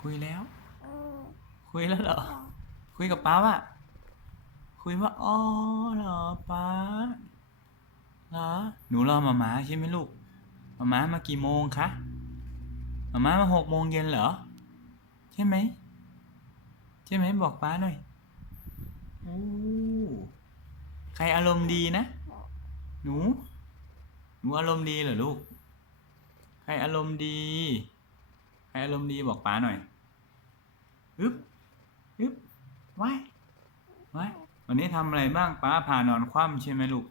คุยแล้ว คุยแล้วเหรอ คุยกับป้าว่ะคุยว่าอ๋อเหรอป้าเหรอหนูรอมาม้าใช่ไหมลูกมาม้ามากี่โมงคะมาม้ามาหกโมงเย็นเหรอ ใช่ไหมใช่ไหมบอกป้าหน่อยโอ้ใครอารมณ์ดีนะ หนู หนูอารมณ์ดีเหรอลูก ใครอารมณ์ดี ใครอารมณ์ดีบอกป้าหน่อย อึ๊บอึ๊บไว้ไว้วันนี้ทำอะไรบ้างป้าพานอนคว่ำใช่ไหมลูก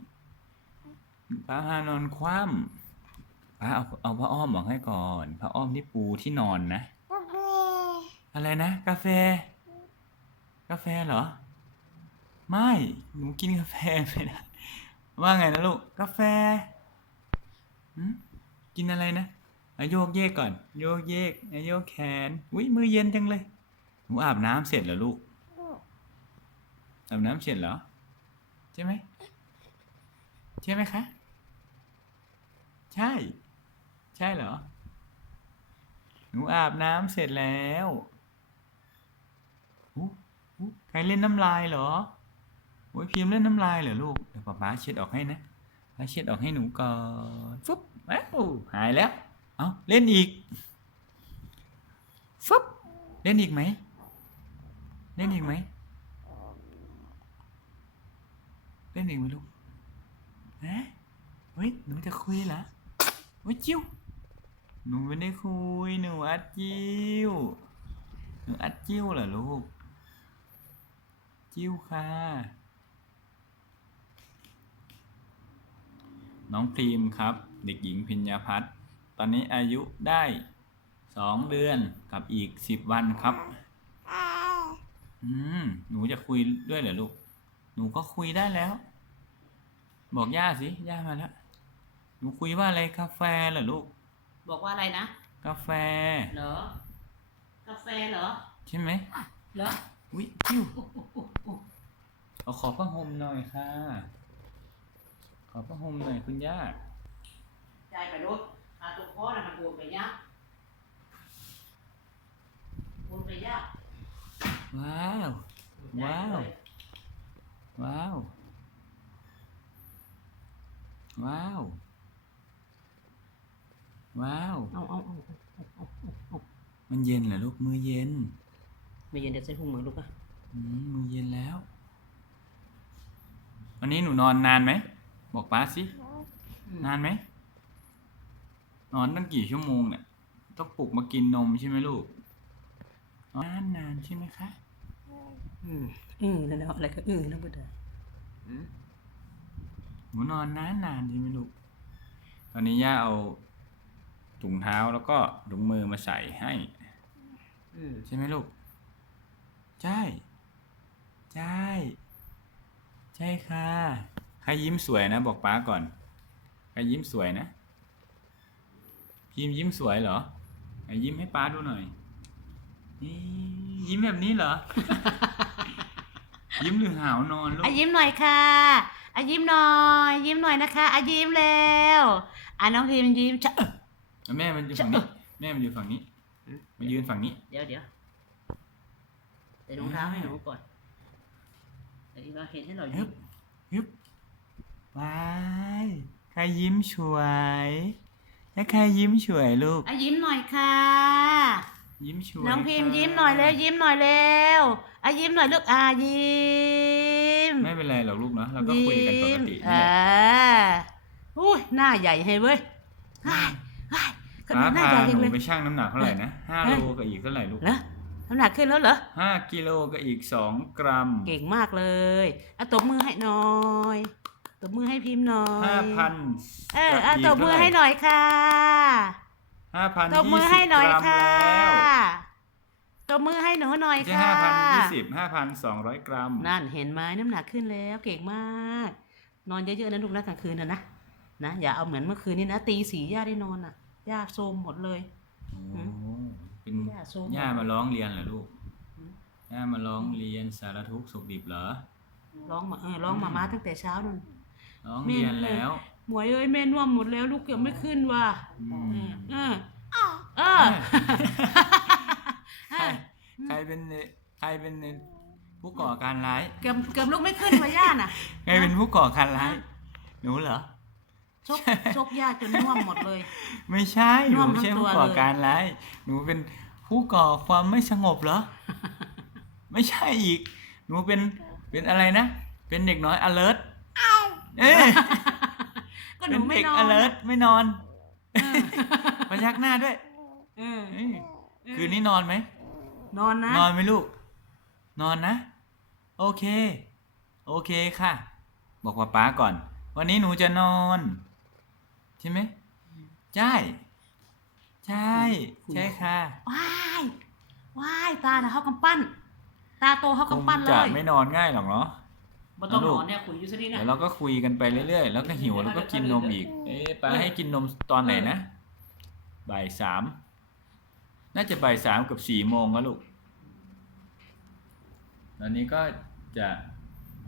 ป้าพานอนคว่ำป้าเอาเอาผ้าอ้อมบอกให้ก่อนผ้าอ้อมที่ปูที่นอนนะ อะไรนะ กาแฟ กาแฟเหรอ ไม่ หนูกินกาแฟไม่ได้ว่าไงนะลูก กาแฟหืมกินอะไรนะอะโยกเยกก่อน โยกเยกอะโยกแขนอุ้ยมือเย็นจังเลย หนูอาบน้ำเสร็จเหรอลูก อาบน้ำเสร็จเหรอ ใช่ไหม ใช่ไหมคะ ใช่ ใช่เหรอ หนูอาบน้ำเสร็จแล้วอู้อู้ใครเล่นน้ำลายเหรอ โอ้ยพิมพ์เล่นน้ำลายเหรอลูก เดี๋ยวป๊าป๊าเช็ดออกให้นะป๊าเช็ดออกให้หนูก่อนฟึบว้าวหายแล้ว เอาเล่นอีกฟึบเล่นอีกไหม เล่นอีกไหมเล่นอีกไหมลูกฮะเฮ้ยหนูจะคุยเหรอเฮ้ยจิ้วหนูไม่ได้คุยหนูอัดจิ้วหนูอัดจิ้วเหรอลูก จิ้วค่ะ น้องพรีมครับ เด็กหญิงพิญญาพัฒน์ตอนนี้อายุได้สองเดือนกับอีกสิบวันครับ อืม หนูจะคุยด้วยเหรอลูก หนูก็คุยได้แล้ว บอกย่าสิ ย่ามาแล้ว หนูคุยว่าอะไรกาแฟเหรอลูก บอกว่าอะไรนะ กาแฟ เหรอ กาแฟเหรอ ใช่ไหมเหรอวิจิ้วเอาขอผ้าห่มหน่อยค่ะ ขอผ้าห่มหน่อยคุณย่าใจไปรถอาตัวพ่อน่ะมันโอนไปยะโอนไปยะ ว้าว ว้าว ว้าว ว้าว ว้าวเอาเอาเอามันเย็นเหรอลูกมือเย็นไม่เย็นเดี๋ยวใส่หุ่งมือลูกอะอืมมือเย็นแล้ว วันนี้หนูนอนนานไหม บอกป้าสิ นานไหม นอนตั้งกี่ชั่วโมงเนี่ย ต้องปลุกมากินนมใช่ไหมลูก นานนานใช่ไหมคะ อืมอือนั่นแหละอะไรก็อือนะเพื่อนหนูนอนนานนานใช่ไหมลูก ตอนนี้ย่าเอาถุงเท้าแล้วก็ถุงมือมาใส่ให้อืมใช่ไหมลูก ใช่ ใช่ ใช่ค่ะใครยิ้มสวยนะ บอกป้าก่อนใครยิ้มสวยนะพิมพ์ยิ้มสวยเหรอไหนยิ้มให้ป้าดูหน่อย นี่ยิ้มแบบนี้เหรอ ยิ้มหรือหาวนอนลูกอะยิ้มหน่อยค่ะอะยิ้มหน่อย ยิ้มหน่อยนะคะอะยิ้มแล้วอะน้องพิมพ์ยิ้มจะแม่มันอยู่ฝั่งนี้ แม่มันอยู่ฝั่งนี้มายืนฝั่งนี้ เดี๋ยวเดี๋ยวใส่รองเท้าให้หนูก่อนเดี๋ยวเราเห็นให้เราฮึยิ้บมฮึบว้ายใครยิ้มสวย แล้วใครยิ้มสวยลูกอะยิ้มหน่อยค่ะ ยิ้มสวยน้องพิมพ์ค่ะยิ้มหน่อยแล้วยิ้มหน่อยเร็วอะยิ้มหน่อยลูกอะยิ้มไม่เป็นไรหรอกลูกเนาะเราก็คุยกันปกตินี่อ่าแหละอุ้ยหน้าใหญ่ให้เว้ยไอ้ไอ้คนป้านี้หน้าพาใหญ่หจังนูเลย ไปชั่งน้ำหนักเท่าไหร่นะห้าเฮ้ย โลกับอีกเท่าไหร่ลูกเหรอน้ำหนักขึ้นแล้วเหรอ ห้ากิโลกับอีกสองกรัมเก่งมากเลยอะตบมือให้หน่อยตบมือให้พิมพ์หน่อยห้าพันเอออะตบมือให้หน่อยค่ะ ห้าพันตบมืยี่อสิให้บหน่อยกรัมค่ะแล้วต บมือให้หนูหน่อยไม่ใช่ค่ะห้าพันยี่สิบห้าพันสองร้อยกรัม นั่นเห็นไหมน้ำหนักขึ้นแล้วเก่งมาก นอนเยอะๆนะลูกนะกลางคืนนะนะนะอย่าเอาเหมือนเมื่อคืนนี้นะตีสีย่าได้นอนอะย่าโซมหมดเลย โอ้เป็นย่าโซม ย่ามาร้องเรียนเหรอลูกอืมย่ามาร้องเรียนสารทุกข์สุขดิบเหรอ ร้องมาเออร้องมามาตั้งแต่เช้านู่น ร้องเรียนแล้วหมวยเอ้ยแม่น่วมหมดแล้วลูกยังไม่ขึ้นว่ะอืเอมอเออเออ เป็นใครเป็นผู้ก่อการร้ายเกือบเกือบลุกไม่ขึ้นเลยย่าน่ะใครเป็นผู้ก่อการร้าย หนูเหรอชกชกย่าจนน่วมหมดเลย ไม่ใช่หน่นูวมไม่ใช่ทั้งตัวผู้ก่อเลยการร้ายหนูเป็นผู้ก่อความไม่สงบเหรอ ไม่ใช่อีก หนูเป็นเป็นอะไรนะ เป็นเด็กน้อย alert เอ้ยก็หเป็นูนไม่เด็กนอน alert ไม่นอนเออพยักหน้าด้วยเออเอ้ยคืนนี้นอนไหม นอนนะ นอนไหมลูก นอนนะ โอเค โอเคค่ะ บอกว่าป้าก่อน วันนี้หนูจะนอน ใช่ไหมใช่ ใช่ ใช่ค่ะ ว้ายว้ายตาน่ะเขากำปั้น ตาโตเขาคงกำปั้นเลจะยไม่นอนง่ายหรอกเนาะบ่ต้องลูนกอนเนี่ยคุยอยู่ซะนี่นะ เดี๋ยวเราก็คุยกันไปเรื่อยๆ แล้วก็หิวแล้วก็กินนมอีก เอ๊ะป้าให้กินนมตอนไหนนะ บ่ายสาม น่าจะบ่ายสามกับสี่โมงแล้วลูก ตอนนี้ก็จะ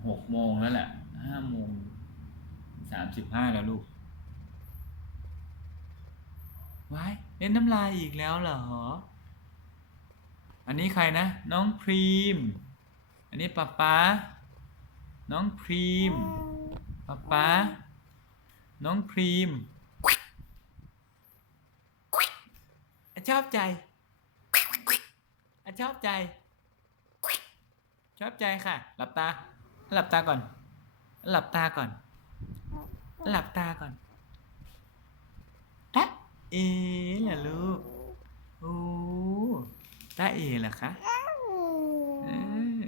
หกโมงแล้วแหละห้าโมงสามสิบห้าแล้วลูกว้ายเล่นน้ำลายอีกแล้วเหรอ อันนี้ใครนะ น้องพรีม อันนี้ป๊าป๊า น้องพรีมป๊าป๊า น้องพรีม ชอบใจ อชอบใจ ชอบใจค่ะ หลับตา หลับตาก่อน หลับตาก่อน หลับตาก่อนอะเอ๋เหรอลูกโอ้ตาเอ๋เหรอคะเออ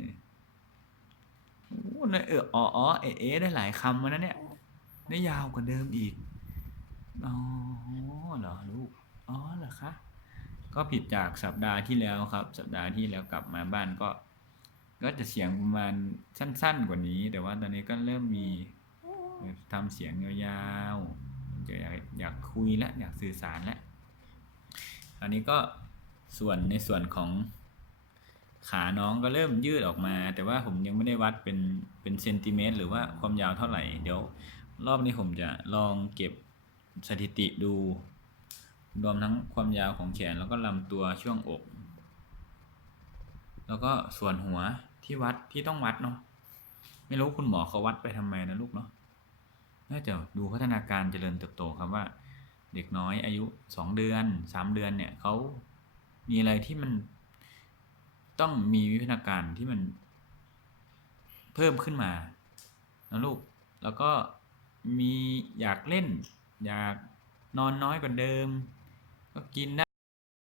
โอ้เนี่ยเอออ๋อเอเอได้หลายคำแล้วนะเนี่ย ได้ยาวกว่าเดิมอีก อ๋อเหรอลูก อ๋อเหรอคะ ก็ผิดจากสัปดาห์ที่แล้วครับ สัปดาห์ที่แล้วกลับมาบ้านก็ ก็จะเสียงประมาณสั้น ๆ กว่านี้ แต่ว่าตอนนี้ก็เริ่มมีทำเสียงยาวๆจะอยากอยากคุยและอยากสื่อสารแล้วอันนี้ก็ส่วนในส่วนของขาน้องก็เริ่มยืดออกมา แต่ว่าผมยังไม่ได้วัดเป็นเป็นเซนติเมตรหรือว่าความยาวเท่าไหร่ เดี๋ยวรอบนี้ผมจะลองเก็บสถิติดู รวมทั้งความยาวของแขนแล้วก็ลำตัวช่วงอก แล้วก็ส่วนหัวที่วัดที่ต้องวัดเนาะไม่รู้คุณหมอเขาวัดไปทำไมนะลูกเนาะน่าจะดูพัฒนาการเจริญเติบโตครับว่า เด็กน้อยอายุสองเดือนสามเดือนเนี่ยเขามีอะไรที่มันต้องมีวิวัฒนาการที่มันเพิ่มขึ้นมานะลูก แล้วก็มีอยากเล่น อยากนอนน้อยกว่าเดิม ก็กิน